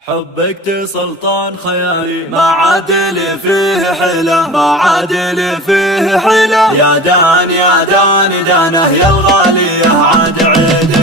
حبك تسلطان خيالي ما عاد لي فيه حيلة، ما عاد لي فيه حيلة. يا دان يا دان دانه يا الغالية عاد عيد